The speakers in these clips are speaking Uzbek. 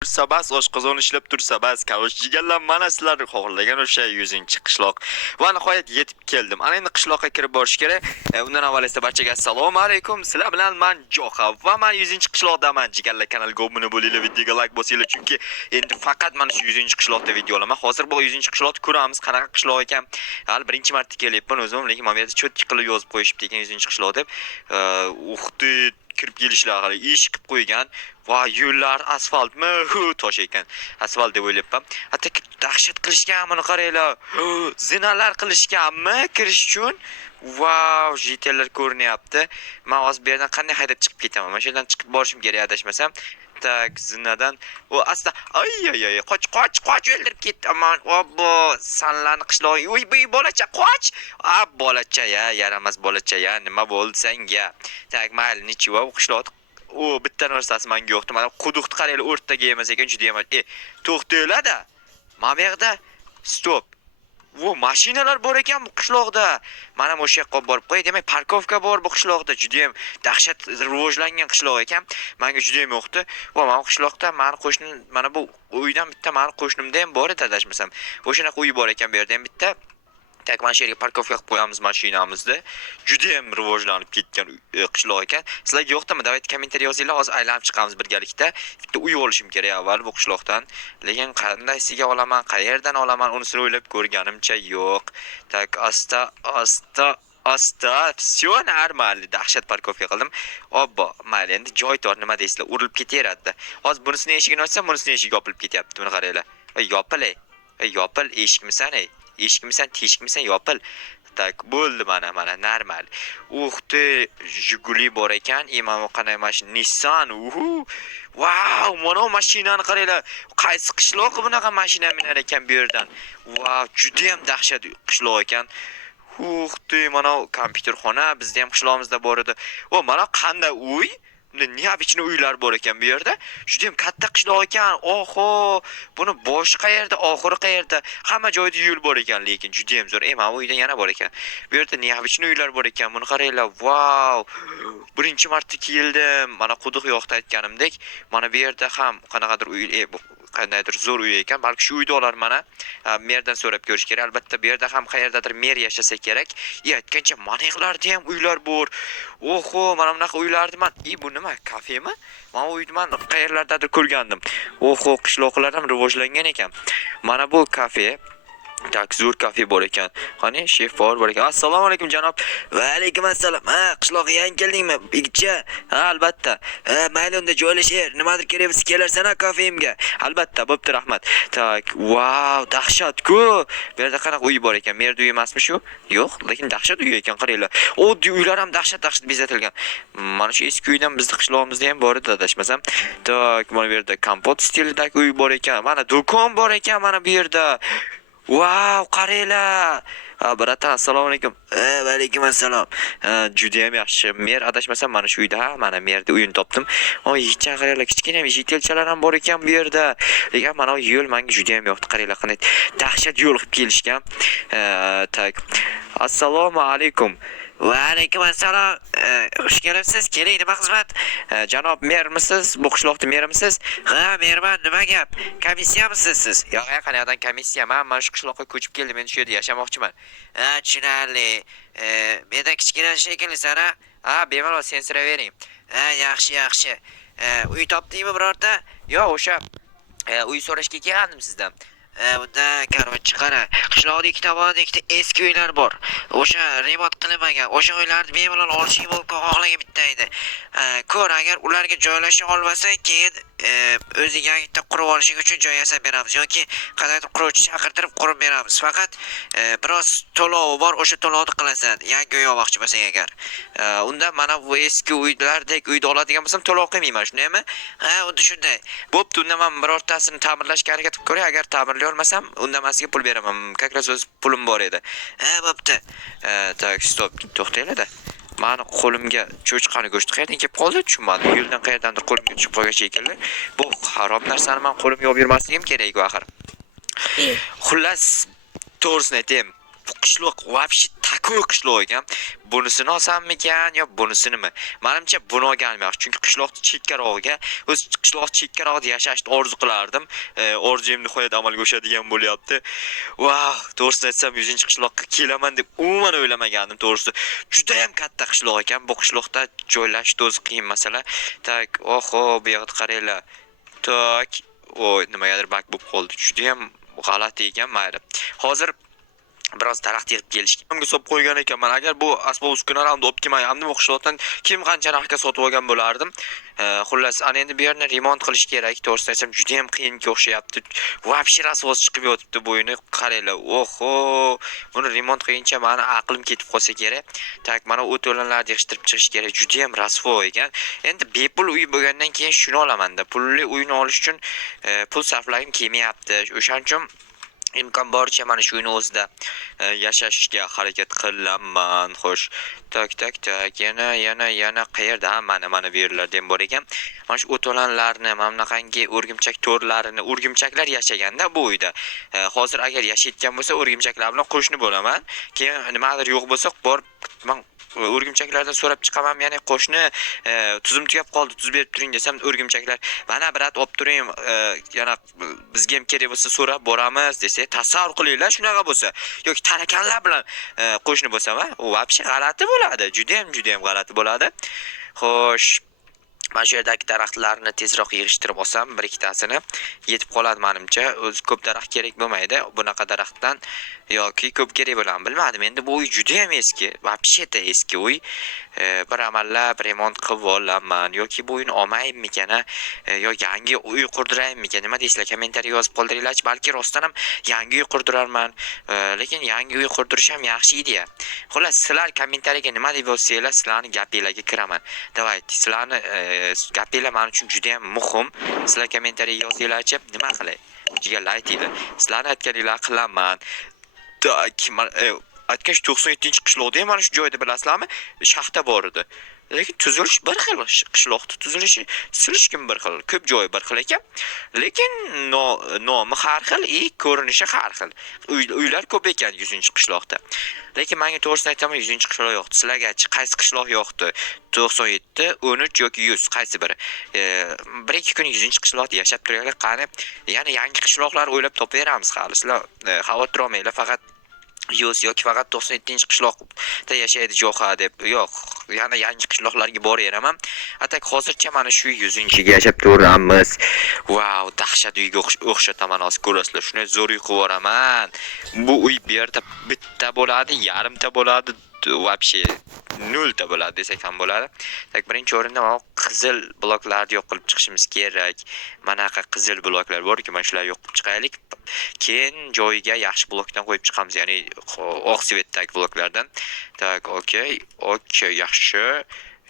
tursa bas, oshqozon ishlab tursa bas, kavush jigarlar mana sizlar xohlagan o'sha 100-qishloq. Va nihoyat yetib keldim. Ana endi qishloqqa kirib borish kerak. Undan avval esa barchaga assalomu alaykum. Sizlar bilan men Joxa va men 100-qishloqdaman. Jigarlar kanaliga obuna bo'linglar, videoga like bosinglar chunki endi faqat mana shu 100-qishloqda video olaman. Hozir bu 100-qishloqni ko'ramiz, qanaqa qishloq ekan. Hali birinchi marta kelyapman o'zim, lekin men bu yerda cho'tki qilib yozib qo'yishibdi ekan 100-qishloq deb. Uxti kirib kelishlar hali ish qilib qo'ygan. Va yo'llar asfaltmi? Tosh ekan. Asfalt deb o'ylabman. Hatto dahshat qilishgan, buni qaranglar. Zinalar qilishganmi kirish uchun? Wow, jitellar ko'rinyapti. Men hozir bu yerdan qanday haydab chiqib ketaman? Mana shu yerdan chiqib borishim kerak adashmasam. Tak zinadan o asta ay qoch o'ldirib ketdi. Aman obbo sanlarni qishlog'i. Uy bolacha qoch. Bolacha ya, yaramas bolacha ya. Nima bo'ldi senga? Tak mayli nichiva u qishloq o bitta narsasi menga yo'qdi. Mana quduqni qaranglar o'rtaga emas ekan, juda ham. To'xtanglar-da. Mana bu yerda stop. Vo mashinalar bor ekan bu qishloqda. Mana o'sha yoqqa borib qo'y, demak parkovka bor bu qishloqda. Juda ham dahshat rivojlangan qishloq ekan. Menga juda ham yoqdi. Va mana qishloqda meni qo'shnim, mana bu uydan bitta meni qo'shnimda ham bor edi adashmasam. O'shanaqa uy bor ekan bu yerda ham bitta. Tak mana shu yerga parkovka qilib qo'yamiz mashinamizni. Juda ham rivojlanib ketgan qishloq ekan. Sizlarga yo'qdimi? Davayt kommentariy yozinglar, hozir aylanib chiqamiz birgalikda. Bitta uy olishim kerak avval bu qishloqdan. Lekin qandaysiga olaman, qayerdan olaman, unisini o'ylab ko'rganimcha yo'q. Tak asta. Всё нормально. Dahshat parkovka qildim. Obbo, mayli endi joy tor, nima deysizlar, urilib ketaveradi. Hozir bunisini eshigini ochsam, bunisini eshigi yopilib ketyapti. Buni qaranglar. Yopil. Yopil eshikmisan ey. Eshikmisan, teshikmisan, yopil. Tak bo'ldi mana normal. Uxti, Jiguli bor ekan, mana qanday mashina, Nissan. Wow, mana mashinani qaranglar. Qaysi qishloq bunaqa mashina minar ekan bu yerdan. Wow, juda ham dahshat qishloq ekan. Uxti, mana kompyuterxona bizda ham qishloqimizda bor edi. O, mana qanday uy? Neobычный uylar bor ekan bu yerda. Juda ham katta qishloq ekan. Oho, buni bosh qayerda, oxiri qayerda? Hamma joyda yo'l bor ekan, lekin juda ham zo'r. Mana uyda yana bor ekan. Bu yerda neobычный uylar bor ekan. Buni qaranglar. Wow! Birinchi marta keldim. Mana quduq yo'qda aytganimdek, mana bu yerda ham qanaqadir uy, bu qandaydir zo'r uy ekan. Balki shu uyda olar mana. Merdan so'rab ko'rish kerak. Albatta bu yerda ham qayerdadir mer yashasa kerak. Aytgancha maniqlarda ham uylar bor. Oho, mana bunaqa uylarni bu nima, kafemi? Mana bu uyni men qayerlardadir ko'rgandim. Oho, qishloqlar ham rivojlangan ekan. Mana bu kafe. Tak zo'r kafe bor ekan. Qani shef bor ekan. Assalomu alaykum janob. Va alaykum assalom. Qishloqqa yangi keldingmi? Bigcha. Albatta. Mayli unda joylashir. Nimadir kerak bo'lsa kelarsan-a kafemga. Albatta, bo'pti, rahmat. Tak, wow, dahshat-ku. Bu yerda qanaqa uy bor ekan? Merda uy emasmi shu? Yo'q, lekin dahshat uy ekan, qaranglar. Uylar ham dahshat bezatilgan. Mana shu eski uydan bizning qishlog'imizda ham bor edi adashmasam. Tak, mana bu yerda kompot stilidagi uy bor ekan. Mana do'kon bor ekan mana bu yerda. Wow, qaranglar. Bratan, assalomu alaykum. Va alaykum assalom. Juda ham yaxshi. Mer adashmasam mana shu uyda, mana merda uyini topdim. Yigitcha qaranglar, kichkina yigitelchalar ham bor ekan bu yerda. Lekin mana bu yo'l menga juda ham yoqdi. Qaranglar, qanday dahshat yo'l qilib kelishgan. Tak. Assalomu alaykum. Va alaykum assalom. Xush kelibsiz. Keling, nima xizmat? Janob mermisiz? Bu qishloqda mermisiz? Ha, merman, nima gap? Komissiyamisiz siz? Yo'q, qanaqadan komissiya? Men mana shu qishloqqa ko'chib keldim, men shu yerda yashamoqchiman. Tushunarli. Mendan kichkina shekilli sana. Bemalol sen siravering. Yaxshi. Uy topdingmi birorta? Yo'q, o'sha uy so'rashga kelgandim sizdan. Bunda korotchi qara. Qishloqda ikki tomonda ikkita eski uylar bor. O'sha remont qilinmagan. O'sha uylarni bemalol olishing mumkin, xohlagan bitta edi. Ko'r, agar ularga joylasha olmasang, keyin o'ziga bitta qurib olishing uchun joy yasab beramiz yoki qanaqadir quruvchi chaqirtirib qurib beramiz. Faqat biroz to'lovi bor, o'sha to'lovni qilasan. Yangi uy olmoqchi bo'lsang agar. Unda mana bu eski uylardek uyda oladigan bo'lsam to'lov qilmayman, shundaymi? Unda shunday. Bo'pti, unda men birortasini ta'mirlashga harakat qilib ko'ray, agar ta'mirlay olmasam, unda men sizga pul beraman. Как раз o'z pulim bor edi. Bo'pti. Tak, stop, to'xtanglar-da. Mani qo'limga cho'chqani go'shti qayerdan kelib qoldi? Tushunmadim. Yo'ldan qayerdandir qo'limga tushib qolgan shekilli. Bu harom narsani men qo'limga olib yurmasligim kerak axir. Xullas, to'g'risini aytayim. Bu qishloq вообще ko'k qishloq ekan. Bunisini olsammikan yo bunisinimi? Menimcha buni olganim yaxshi, chunki qishloqni chekkarog'iga, o'z qishloq chekkarog'ida yashashni orzu qilardim. Orzuyimni nihoyat amalga oshadigan bo'lyapti. Vau, to'g'risini aytsam 100-qishloqqa kelaman deb umuman o'ylamagandim, to'g'risi. Juda ham katta qishloq ekan. Bu qishloqda joylashish o'zi qiyin masala. Tak, oho, bu yerga qaranglar. Tak, voy, nimagadir bak bo'lib qoldi. Juda ham g'alati ekan, mayli. Hozir biroz daraxt yig'ib kelishga hamga solib qo'ygan ekanman. Agar bu asbob uskunalarni olib kelmagandim, bu qishloqdan kim qancha narxga sotib olgan bo'lardim. Xullas, ana endi bu yerni remont qilish kerak. To'g'risini aytsam, juda ham qiyinga o'xshayapti. Vobshe rasvos chiqib yotibdi bo'yini. Qaranglar. Oho, buni remont qilguncha meni aqlim ketib qolsa kerak. Tak, mana o't o'lanlarni yig'ishtirib chiqish kerak. Juda ham rasvo ekan. Endi bepul uy bo'lgandan keyin shuni olaman-da. Pulli uyni olish uchun pul sarflagim kelmayapti. O'shaning uchun imkon boricha mana shu uyni o'zida yashashga harakat qilaman. Xo'sh, tak, yana qayerda? Mana bu yerlarda ham bor ekan. Mana shu o'tolanlarni, mana bunaqangi o'rgimchak to'rlarini, o'rgimchaklar yashaganda bu uyda. Hozir agar yashayotgan bo'lsa, o'rgimchaklar bilan qo'shni bo'laman. Keyin nimadir yo'q bo'lsa, borib men o'rgimchaklardan so'rab chiqaman, ya'ni qo'shni tuzim tugab qoldi, tuz berib turing desam, o'rgimchaklar mana birat olib turing, yana bizga ham kerak bo'lsa so'rab boramiz desa, tasavvur qilinglar, shunaqa bo'lsa yoki tarakanlar bilan qo'shni bo'lsa, u vobshe g'alati bo'ladi, juda ham g'alati bo'ladi. Xo'sh, mana shu yerdagi daraxtlarni tezroq yig'ishtirib olsam, bir ikkitasini yetib qoladi menimcha. O'zi ko'p daraxt kerak bo'lmaydi. Bunaqa daraxtdan yoki ko'p kerak bo'ladimi, bilmadim. Endi bu uy juda ham eski, vobsheta eski uy. Bir amallab remont qilib olaman yoki bu uyni olmaymikan, yo yangi uy qurdiraymikan, nima deysizlar, kommentariy yozib qoldiringlarchi. Balki rostdan ham yangi uy qurdirarman, lekin yangi uy qurdirish ham yaxshi idea. Xullas, sizlar kommentariyaga nima deb yozsanglar, sizlarning gapinglarga kiraman. Davayt, sizlarni gapinglar men uchun juda ham muhim. Sizlar kommentariyaga yozinglarchi, nima qilay? Jigarlar aytinglar. Sizlarning aytganinglarni qilaman. Tak, aytgan 97-qishloqda ham mana shu joyda bilasizlarmi? Shaxta bor edi. Lekin tuzilish bir xil, qishloqda tuzilishi, silishkim bir xil, ko'p joyi bir xil ekan. Lekin nomi har xil, ko'rinishi har xil. Uylar ko'p ekan 100-qishloqda. Lekin menga to'g'risini aytaman, 100-qishloq yo'qdi. Sizlargachi qaysi qishloq yo'qdi? 97, 13 yoki 100, qaysi biri? 1-2 kun 100-qishloqda yashab turaylik, qani, yana yangi qishloqlar o'ylab topaveramiz hali. Sizlar xavotir olmanglar, faqat 100 yoki faqat 97-qishloqda yashaydi jo'xa deb. Yo'q, yana yangi qishloqlarga boraveraman. Atak hozircha mana shu 100-ga yashab turamiz. Vau, dahshat uyga o'xshataman, hozir ko'rasizlar. Shuni zo'r uy qilib yuboraman. Bu uy bu yerda bitta bo'ladi, yarimta bo'ladi, vobshe nolta bo'ladi desak ham bo'ladi. Tak, birinchi o'rinda mana qizil bloklarni yo'q qilib chiqishimiz kerak. Manaqa qizil bloklar bor-ku, mana shularni yo'q qilib chiqaylik. Keyin joyiga yaxshi blokdan qo'yib chiqamiz, ya'ni oq svetdagi bloklardan. Tak, okey, yaxshi.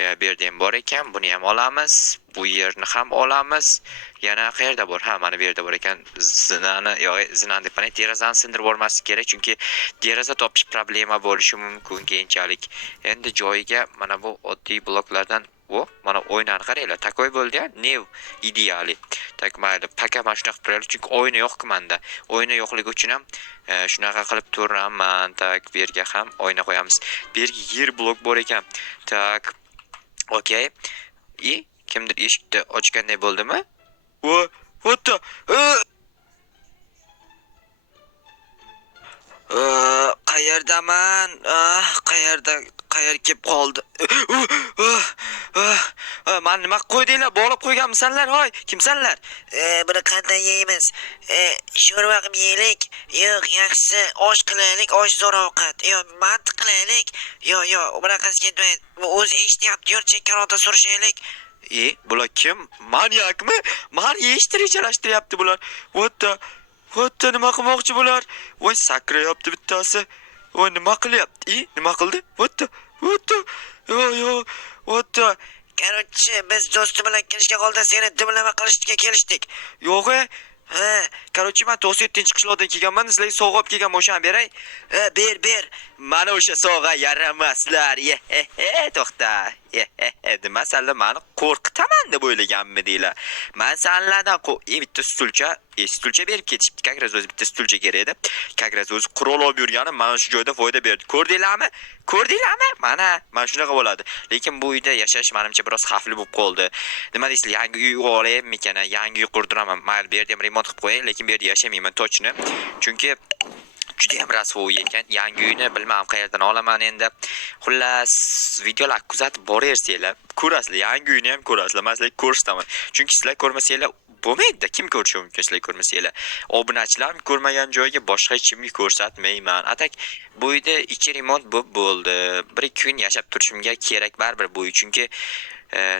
Bu yerda ham bor ekan, buni ham olamiz. Bu yerni ham olamiz. Yana qayerda bor? Ha, mana bu yerda bor ekan. Zinani deb qanday derazani sindirib bormaslik kerak, chunki deraza topish problema bo'lishi mumkin keyinchalik. Endi joyiga mana bu oddiy bloklardan mana o'ynani qaranglar, takoy bo'ldi-ya, new ideali. Tak, mayli, paka mana shunaqa turaylik, chunki o'yini yo'q menda. O'yini yo'qligi uchun ham shunaqa qilib turaman. Tak, bu yerga ham oyna qo'yamiz. Bu yerga yer blok bor ekan. Tak, okey. Kimdir eshikni ochganday bo'ldimi? What the? Qayerdaman? Qayerga kelib qoldi? Men nima qo'ydinglar? Bog'lab qo'yganmisanlar? Hoy, kimsanlar? Buni qanday yeymiz? Sho'rva qilib yeylik. Yo'q, yaxshisi osh qilaylik, osh zo'r ovqat. Yo'q, mantiq qilaylik. Yo'q, bunaqasi ketmaydi. Bu o'zi eshityapti, yo'l chekkaroqda surishaylik. Bular kim? Manyakmi? Meni eshitib rejalashtiryapti bular. What the nima qilmoqchi bular? Voy, sakrayapti bittasi. Voy, nima qilyapti? Nima qildi? What the? Короче, biz do'sti bilan kelishga qoldi, seni dimlama qilishga kelishdik. Yo'q, Короче, men 97-qishloqdan kelganman, sizlarga sovg'a olib kelgan o'shani beray. Ber. Mana o'sha sovg'a yaramaslar. To'xta. Nima, sizlar meni qo'rqitaman deb o'ylaganmidinglar? Men sizlardan bitta stulcha stulcha berib ketishibdi. Как раз o'zi bitta stulcha kerak edi. Как раз o'zi qurol olib yurgani mana shu joyda foyda berdi. Ko'rdinglarmi? Ko'rdinglarmi? Mana shunaqa bo'ladi. Lekin bu uyda yashash menimcha biroz xavfli bo'lib qoldi. Nima deysizlar, yangi uy olayapmikan, yangi uy qurdiraman. Mayli, bu yerda ham remont qilib qo'yay, lekin bu yerda yashamayman tochni. Chunki juda ham rasvo ekan. Yangi uyni bilmam qayerdan olaman endi. Xullas, videolar kuzatib boraversanglar, ko'rasizlar, yangi uyni ham ko'rasizlar. Men sizlarga ko'rsataman. Chunki sizlar ko'rmasanglar bo'lmaydi. Kim ko'rishi mumkin sizlar ko'rmasanglar? Obunachilar ko'rmagan joyga boshqa hech kimga ko'rsatmayman. Atak bu uyda ichi remont bo'ldi. 1-2 kun yashab turishimga kerak baribir bu uy. Chunki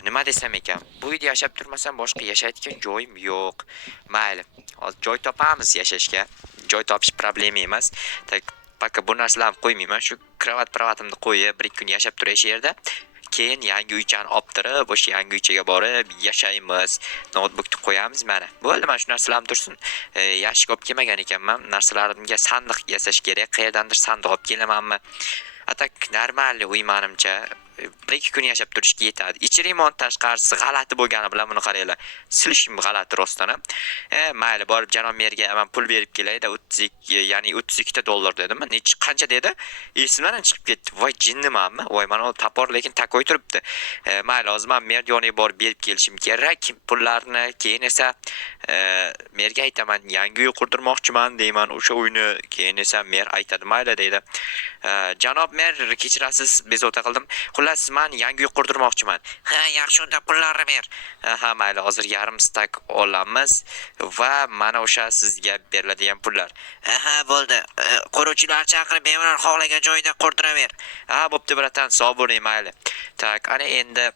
nima desam ekan, bu uyda yashab turmasam boshqa yashaydigan joyim yo'q. Mayli, hozir joy topamiz yashashga. Joy topish problema emas. Tak paka bu narsalarni qo'ymayman. Shu kravatimni qo'yib 1-2 kun yashab turay shu yerda. Keyin yangi uychani optirib, o'sha yangi uychaga borib yashaymiz. Notebookni qo'yamiz mana. Bo'ldi, mana shu narsalarni tursin. Yashik olib kelmagan ekanman. Narsalarimga sandiq yasash kerak. Qayerdandir sandiq olib kelamanmi? Atak normal uy menimcha 1-2 kun yashab turishga yetadi. Ichi remont, tashqarisi g'alati bo'lgani bilan buni qaranglar. Silishim g'alati rostdan ham. Mayli, borib janob merga men pul berib kelayda 32, ya'ni 32 ta dollar dedimmi? Qancha dedi? Esimdan chiqib ketdi. Voy jinnimanmi? Voy, mana u tapor lekin takoy turibdi. Mayli, hozir men mer yoniga borib berib kelishim kerak. Pullarni keyin esa merga aytaman, yangi uy qurdirmoqchiman deyman. O'sha uyni keyin esa mer aytadi, mayli deydi. Janob mer, kechirasiz, bezovta qildim. Xullas, men yangi uy qurdirmoqchiman. Ha, yaxshi, unda pullarni ber. Ha, mayli, hozir yarim stak olamiz va mana o'sha sizga beriladigan pullar. Aha, bo'ldi. Quruvchilar chaqirib, bemalol xohlagan joyda qurdiraver. Ha, bo'pti, bratan, sog' bo'ling, mayli. Tak, ana endi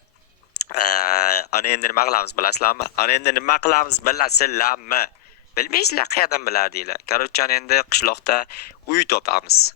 nima qilamiz bilasizlarmi? Ana endi nima qilamiz bilasizlarmi? Bilmaysizlar, qayerdan bilardinglar? Короче, endi qishloqda uy topamiz.